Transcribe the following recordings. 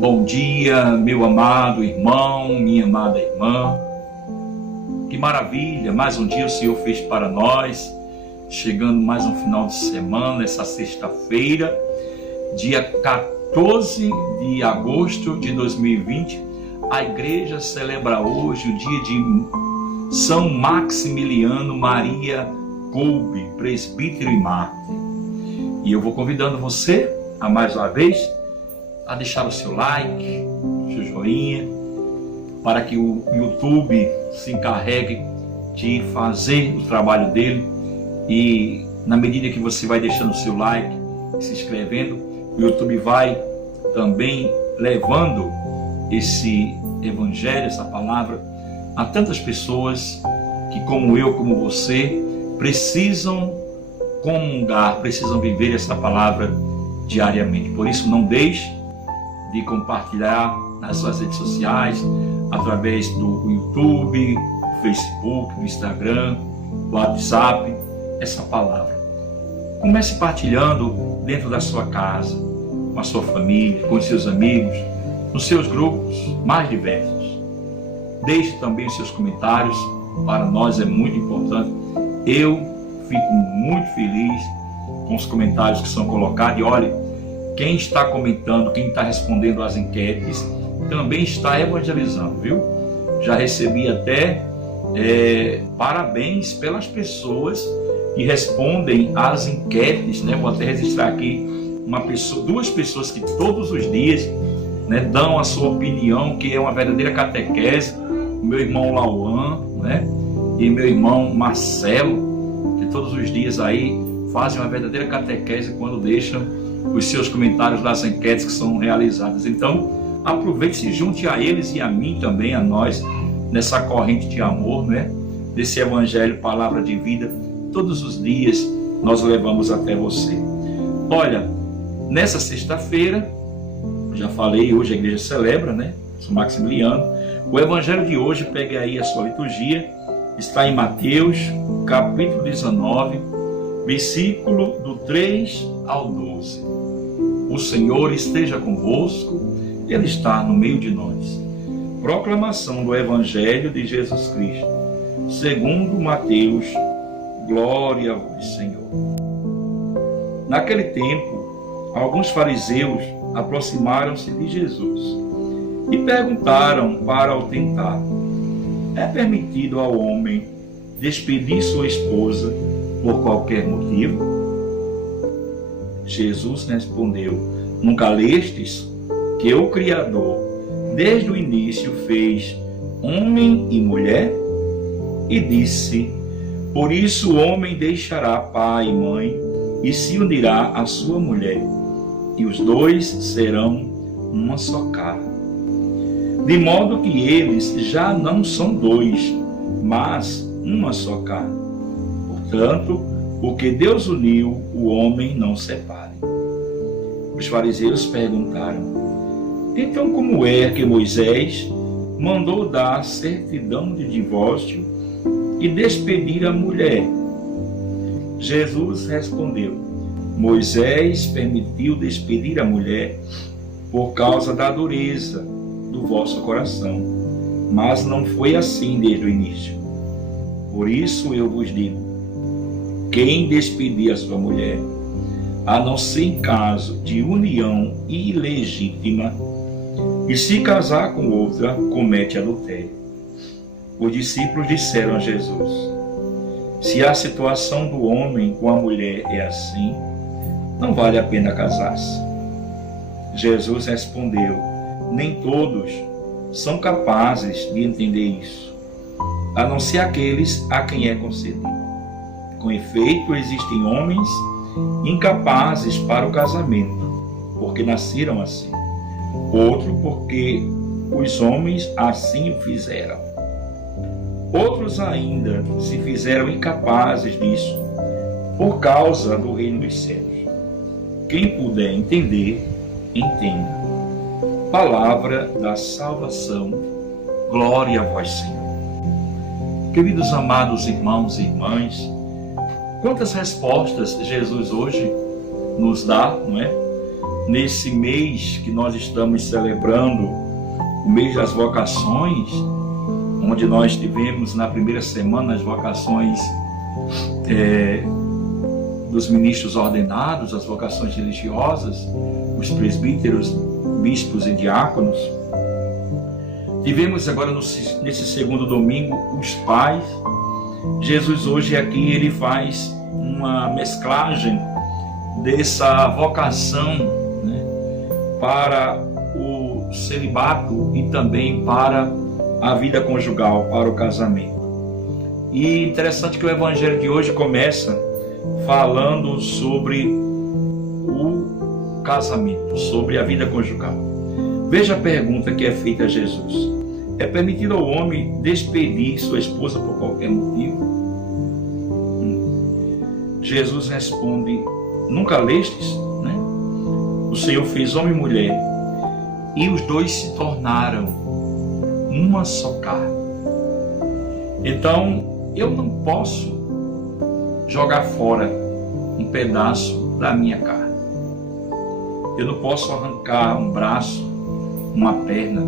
Bom dia, meu amado irmão, minha amada irmã. Que maravilha, mais um dia o Senhor fez para nós, chegando mais um final de semana, essa sexta-feira, dia 14 de agosto de 2020. A igreja celebra hoje o dia de São Maximiliano Maria Kolbe, presbítero e mártir. E eu vou convidando você, a mais uma vez, a deixar o seu like, o seu joinha, para que o YouTube se encarregue de fazer o trabalho dele. E na medida que você vai deixando o seu like, se inscrevendo, o YouTube vai também levando esse evangelho, essa palavra, a tantas pessoas que, como eu, como você, precisam comungar, precisam viver essa palavra diariamente. Por isso, não deixe de compartilhar nas suas redes sociais, através do YouTube, do Facebook, do Instagram, do WhatsApp, essa palavra. Comece partilhando dentro da sua casa, com a sua família, com os seus amigos, nos seus grupos mais diversos. Deixe também os seus comentários, para nós é muito importante. Eu fico muito feliz com os comentários que são colocados. E olha, quem está comentando, quem está respondendo às enquetes, também está evangelizando, viu? Já recebi até parabéns pelas pessoas que respondem às enquetes, né? Vou até registrar aqui duas pessoas que todos os dias, né, dão a sua opinião, que é uma verdadeira catequese. O meu irmão Lauan, né, e meu irmão Marcelo, que todos os dias aí fazem uma verdadeira catequese quando deixam os seus comentários das enquetes que são realizadas. Então, aproveite, se junte a eles e a mim também, a nós, nessa corrente de amor, né? Desse evangelho, palavra de vida, todos os dias nós levamos até você. Olha, nessa sexta-feira, já falei, hoje a igreja celebra, né? São Maximiliano. O evangelho de hoje, pegue aí a sua liturgia, está em Mateus, capítulo 19, versículo do 3 ao 12. O Senhor esteja convosco, Ele está no meio de nós. Proclamação do Evangelho de Jesus Cristo, segundo Mateus. Glória a vós, Senhor. Naquele tempo, alguns fariseus aproximaram-se de Jesus e perguntaram para o tentar: é permitido ao homem despedir sua esposa por qualquer motivo? Jesus respondeu: nunca lestes que o Criador desde o início fez homem e mulher? E disse: por isso o homem deixará pai e mãe e se unirá à sua mulher, e os dois serão uma só carne. De modo que eles já não são dois, mas uma só carne. Portanto, o que Deus uniu, o homem não separe. Os fariseus perguntaram: então como é que Moisés mandou dar certidão de divórcio e despedir a mulher? Jesus respondeu: Moisés permitiu despedir a mulher por causa da dureza do vosso coração, mas não foi assim desde o início. Por isso eu vos digo: quem despedir a sua mulher, a não ser em caso de união ilegítima, e se casar com outra, comete adultério. Os discípulos disseram a Jesus: se a situação do homem com a mulher é assim, não vale a pena casar-se. Jesus respondeu: nem todos são capazes de entender isso, a não ser aqueles a quem é concedido. Com efeito, existem homens incapazes para o casamento, porque nasceram assim. Outro porque os homens assim o fizeram. Outros ainda se fizeram incapazes disso, por causa do reino dos céus. Quem puder entender, entenda. Palavra da salvação. Glória a vós, Senhor. Queridos amados irmãos e irmãs, quantas respostas Jesus hoje nos dá, não é? nesse mês que nós estamos celebrando, o mês das vocações, onde nós tivemos na primeira semana as vocações dos ministros ordenados, as vocações religiosas, os presbíteros, bispos e diáconos. Tivemos agora nesse segundo domingo os pais. Jesus hoje aqui ele faz uma mesclagem dessa vocação, né, para o celibato e também para a vida conjugal, para o casamento. E interessante que o evangelho de hoje começa falando sobre o casamento, sobre a vida conjugal. Veja a pergunta que é feita a Jesus: é permitido ao homem despedir sua esposa por qualquer motivo? Jesus responde: nunca lestes, né? O Senhor fez homem e mulher e os dois se tornaram uma só carne. Então eu não posso jogar fora um pedaço da minha carne. Eu não posso arrancar um braço, uma perna.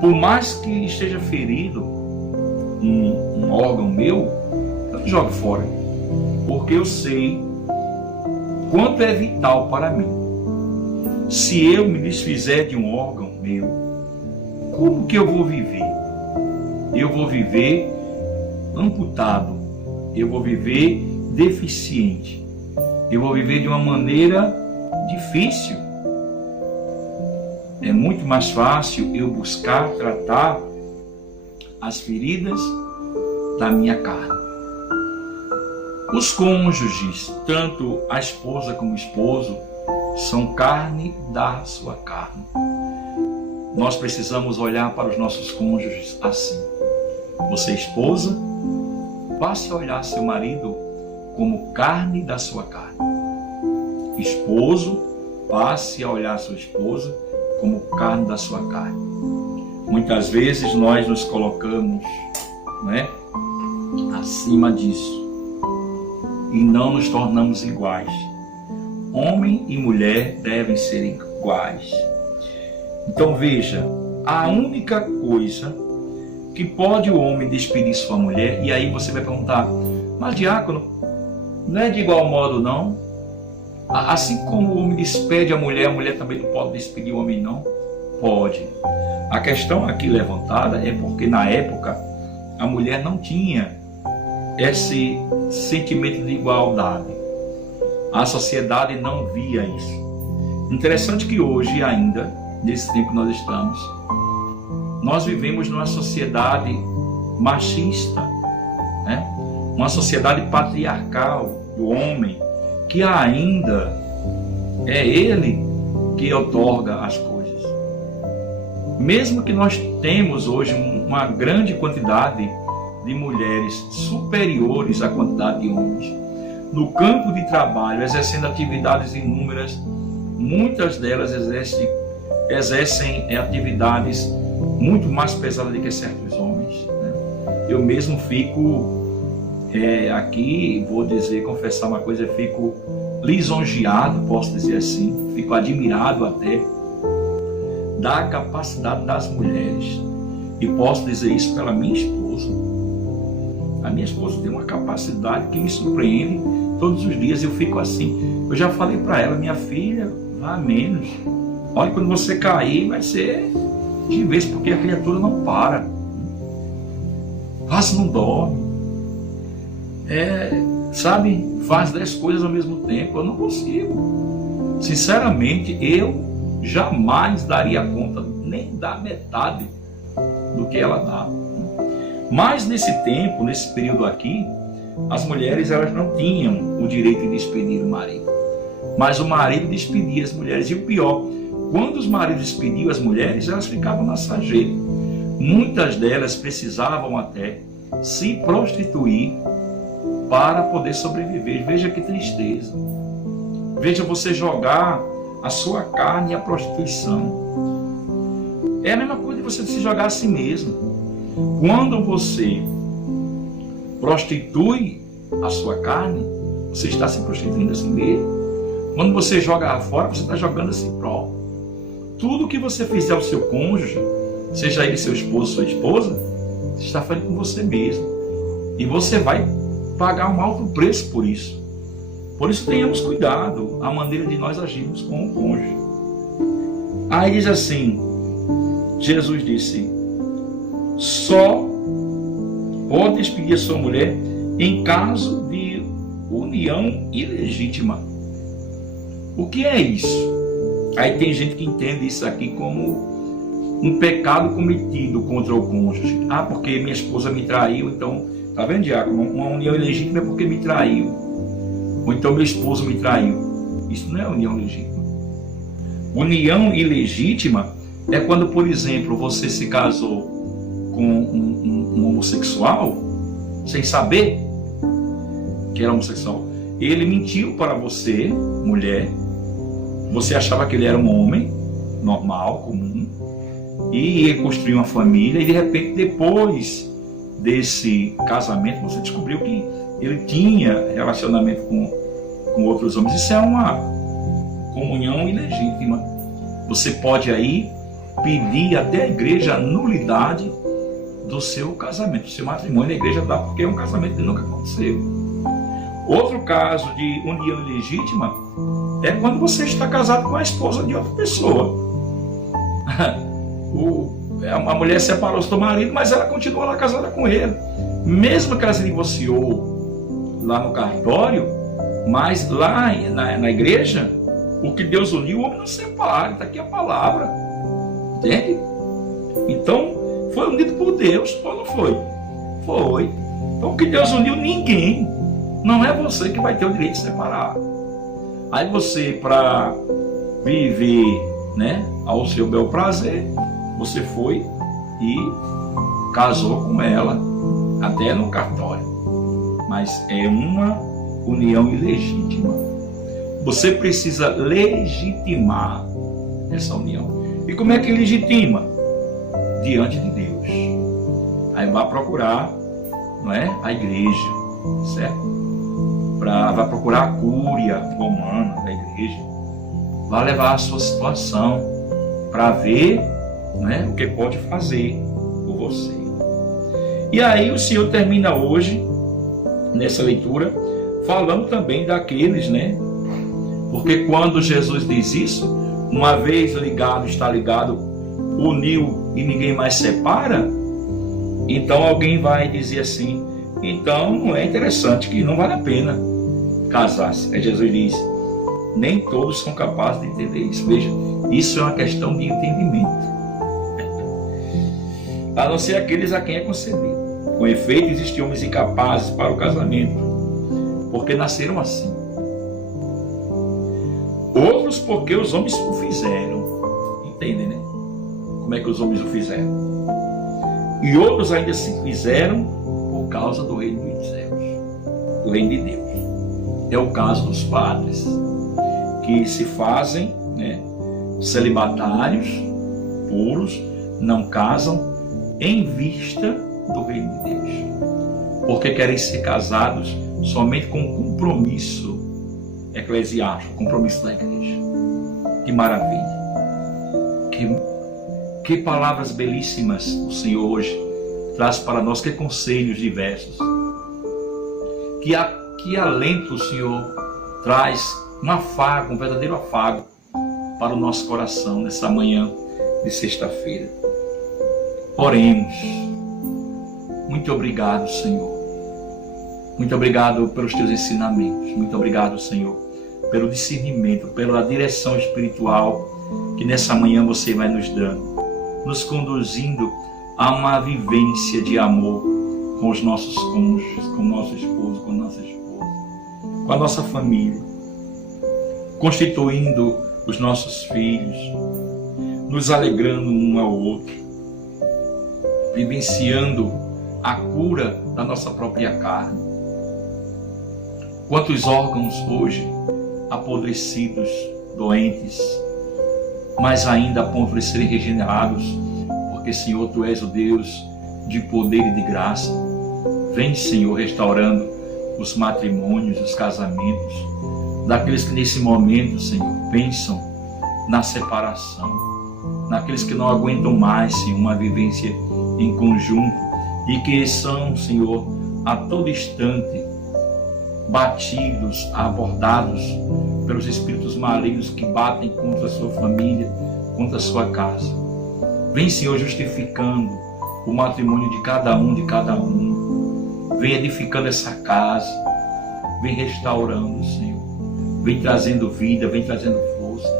Por mais que esteja ferido um órgão meu, eu não jogo fora, porque eu sei quanto é vital para mim. Se eu me desfizer de um órgão meu, como que eu vou viver? Eu vou viver amputado, eu vou viver deficiente, eu vou viver de uma maneira difícil. É muito mais fácil eu buscar tratar as feridas da minha carne. Os cônjuges, tanto a esposa como o esposo, são carne da sua carne. Nós precisamos olhar para os nossos cônjuges assim. Você, esposa, passe a olhar seu marido como carne da sua carne. Esposo, passe a olhar sua esposa como carne da sua carne. Muitas vezes nós nos colocamos, né, acima disso e não nos tornamos iguais. Homem e mulher devem ser iguais. Então veja, a única coisa que pode o homem despedir sua mulher, e aí você vai perguntar: mas diácono, não é de igual modo não? Assim como o homem despede a mulher também não pode despedir o homem não? Pode. A questão aqui levantada é porque na época a mulher não tinha esse sentimento de igualdade. A sociedade não via isso. Interessante que hoje ainda, nesse tempo que nós estamos, nós vivemos numa sociedade machista, né? Uma sociedade patriarcal do homem, que ainda é ele que outorga as coisas. Mesmo que nós temos hoje uma grande quantidade de mulheres superiores à quantidade de homens, no campo de trabalho, exercendo atividades inúmeras, muitas delas exercem atividades muito mais pesadas do que certos homens, né? Eu mesmo fico aqui, vou confessar uma coisa, eu fico lisonjeado, posso dizer assim, fico admirado até da capacidade das mulheres, e posso dizer isso pela minha esposa. A minha esposa tem uma capacidade que me surpreende todos os dias. Eu fico assim, eu já falei para ela: minha filha, vá menos, olha, quando você cair vai ser de vez, porque a criatura não para, quase não dorme, sabe, faz 10 coisas ao mesmo tempo. Eu não consigo, sinceramente, eu jamais daria conta nem da metade do que ela dá. Mas nesse tempo, nesse período aqui, as mulheres elas não tinham o direito de despedir o marido, mas o marido despedia as mulheres. E o pior, quando os maridos despediam as mulheres, elas ficavam na sarjeta. Muitas delas precisavam até se prostituir para poder sobreviver. Veja que tristeza. Veja você jogar a sua carne à prostituição. É a mesma coisa de você se jogar a si mesmo. Quando você prostitui a sua carne, você está se prostituindo a si mesmo. Quando você joga fora, você está jogando a si próprio. Tudo que você fizer ao seu cônjuge, seja ele seu esposo, sua esposa, você está fazendo com você mesmo. E você vai pagar um alto preço por isso. Por isso tenhamos cuidado a maneira de nós agirmos com o cônjuge. Aí diz assim, Jesus disse, só pode despedir a sua mulher em caso de união ilegítima. O que é isso? Aí tem gente que entende isso aqui como um pecado cometido contra o cônjuge. Ah, porque minha esposa me traiu, então, tá vendo, diácono? Uma união ilegítima é porque me traiu. Ou então meu esposo me traiu. Isso não é união legítima. União ilegítima é quando, por exemplo, você se casou com um homossexual, sem saber que era homossexual. Ele mentiu para você, mulher. Você achava que ele era um homem normal, comum, e ia construir uma família, e de repente, depois desse casamento, você descobriu que ele tinha relacionamento com outros homens. Isso é uma comunhão ilegítima. Você pode aí pedir até a igreja a nulidade do seu casamento. O seu matrimônio a igreja dá porque é um casamento que nunca aconteceu. Outro caso de união ilegítima é quando você está casado com a esposa de outra pessoa. A mulher separou-se do marido, mas ela continua lá casada com ele. Mesmo que ela se divorciou lá no cartório, mas lá na igreja, o que Deus uniu, o homem não separa. Está aqui a palavra. Entende? Então, foi unido por Deus, ou não foi? Foi. Então, o que Deus uniu, ninguém. Não é você que vai ter o direito de separar. Aí você, para viver, né, ao seu bel prazer, você foi e casou com ela, até no cartório. Mas é uma união ilegítima. Você precisa legitimar essa união. E como é que legitima? Diante de Deus. Aí vai procurar, não é, a igreja, certo? Vai procurar a cúria romana da igreja, vai levar a sua situação para ver, né, o que pode fazer por você. E aí o Senhor termina hoje, nessa leitura, falando também daqueles, né? Porque quando Jesus diz isso, uma vez ligado, está ligado, uniu e ninguém mais separa, então alguém vai dizer assim, então não é interessante, que não vale a pena casar-se. Aí Jesus diz, nem todos são capazes de entender isso. Veja, isso é uma questão de entendimento. A não ser aqueles a quem é concedido. Com efeito, existem homens incapazes para o casamento, porque nasceram assim. Outros porque os homens o fizeram. Entendem, né? Como é que os homens o fizeram? E outros ainda se fizeram por causa do reino dos céus, do reino de Deus. É o caso dos padres, que se fazem, né, celibatários, puros, não casam, em vista do reino de Deus. Porque querem ser casados somente com compromisso eclesiástico, compromisso da igreja. Que maravilha! Que palavras belíssimas o Senhor hoje traz para nós, que conselhos diversos. Que alento o Senhor traz, um afago, um verdadeiro afago para o nosso coração nessa manhã de sexta-feira. Oremos. Muito obrigado, Senhor. Muito obrigado pelos teus ensinamentos. Muito obrigado, Senhor, pelo discernimento, pela direção espiritual que nessa manhã você vai nos dando, nos conduzindo a uma vivência de amor com os nossos cônjuges, com o nosso esposo, com a nossa esposa, com a nossa família, constituindo os nossos filhos, nos alegrando um ao outro, vivenciando a cura da nossa própria carne. Quantos órgãos hoje apodrecidos, doentes, mas ainda a ponto de serem regenerados, porque, Senhor, Tu és o Deus de poder e de graça. Vem, Senhor, restaurando os matrimônios, os casamentos, daqueles que nesse momento, Senhor, pensam na separação, naqueles que não aguentam mais, Senhor, uma vivência em conjunto e que são, Senhor, a todo instante batidos, abordados pelos espíritos malignos que batem contra a sua família, contra a sua casa. Vem, Senhor, justificando o matrimônio de cada um, Vem edificando essa casa, vem restaurando, Senhor. Vem trazendo vida, vem trazendo forças,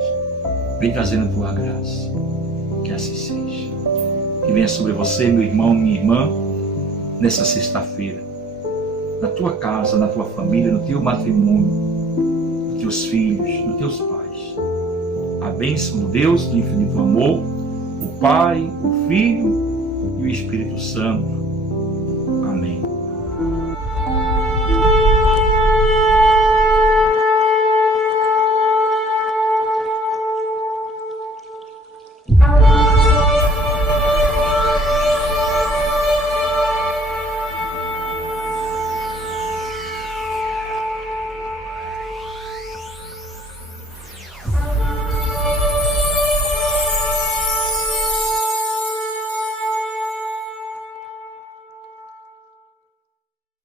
vem trazendo tua graça. Que assim seja. Que venha sobre você, meu irmão, minha irmã, nessa sexta-feira, na tua casa, na tua família, no teu matrimônio, nos teus filhos, nos teus pais. A bênção do Deus do infinito amor, o Pai, o Filho e o Espírito Santo,